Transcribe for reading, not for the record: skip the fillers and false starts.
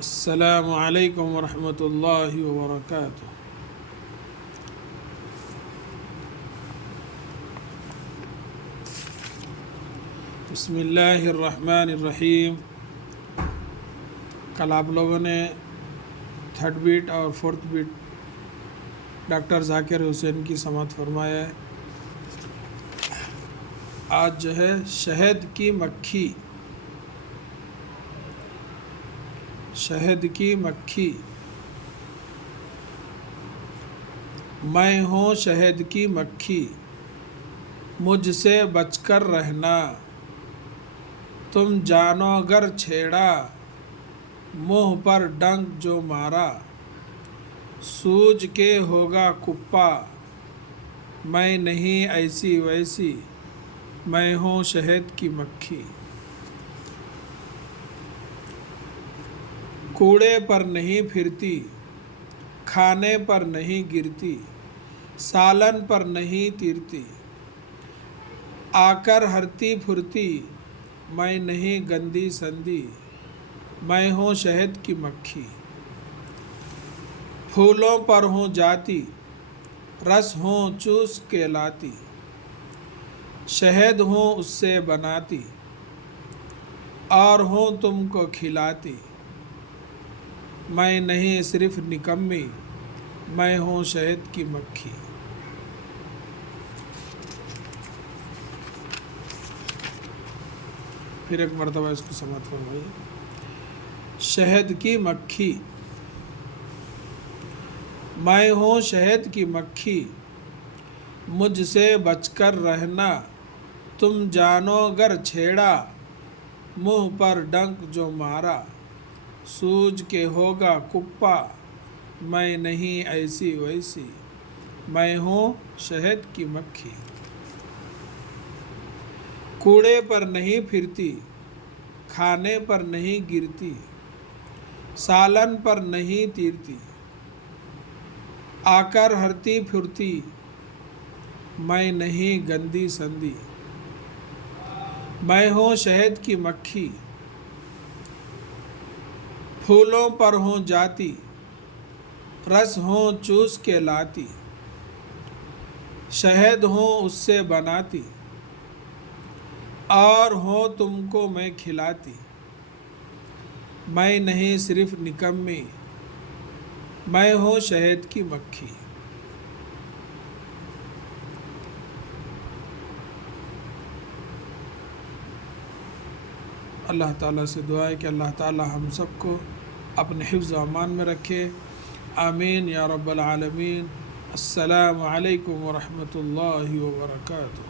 السلام علیکم ورحمۃ اللہ وبرکاتہ۔ بسم اللہ الرحمن الرحیم۔ کل آپ لوگوں نے تھرڈ بیٹ اور فورتھ بیٹ ڈاکٹر ذاکر حسین کی سماعت فرمایا ہے۔ آج جو ہے شہد کی مکھی، شہد کی مکھی، میں ہوں شہد کی مکھی، مجھ سے بچ کر رہنا، تم جانو گر چھیڑا، منہ پر ڈنک جو مارا، سوجھ کے ہوگا کپا، میں نہیں ایسی ویسی، میں ہوں شہد کی مکھی۔ کوڑے پر نہیں پھرتی، کھانے پر نہیں گرتی، سالن پر نہیں تیرتی، آ کر ہرتی پھرتی، میں نہیں گندی سندی، میں ہوں شہد کی مکھی۔ پھولوں پر ہوں جاتی، رس ہوں چوس کے لاتی، شہد ہوں اس سے بناتی، اور ہوں تم کو کھلاتی، میں نہیں صرف نکمی، میں ہوں شہد کی مکھی۔ پھر ایک مرتبہ اس کو سماعت فرمائیے۔ شہد کی مکھی، میں ہوں شہد کی مکھی، مجھ سے بچ کر رہنا، تم جانو گر چھیڑا، منہ پر ڈنک جو مارا، سوجھ کے ہوگا کپا، میں نہیں ایسی ویسی، میں ہوں شہد کی مکھی۔ کوڑے پر نہیں پھرتی، کھانے پر نہیں گرتی، سالن پر نہیں تیرتی، آ کر ہرتی پھرتی، میں نہیں گندی سندی، میں ہوں شہد کی مکھی۔ پھولوں پر ہوں جاتی، رس ہوں چوس کے لاتی، شہد ہوں اس سے بناتی، اور ہوں تم کو میں کھلاتی، میں نہیں صرف نکمی، میں ہوں شہد کی مکھی۔ اللہ تعالیٰ سے دعا ہے کہ اللہ تعالیٰ ہم سب کو اپنے حفظ و امان میں رکھے، آمین یا رب العالمین۔ السلام علیکم ورحمۃ اللہ وبرکاتہ۔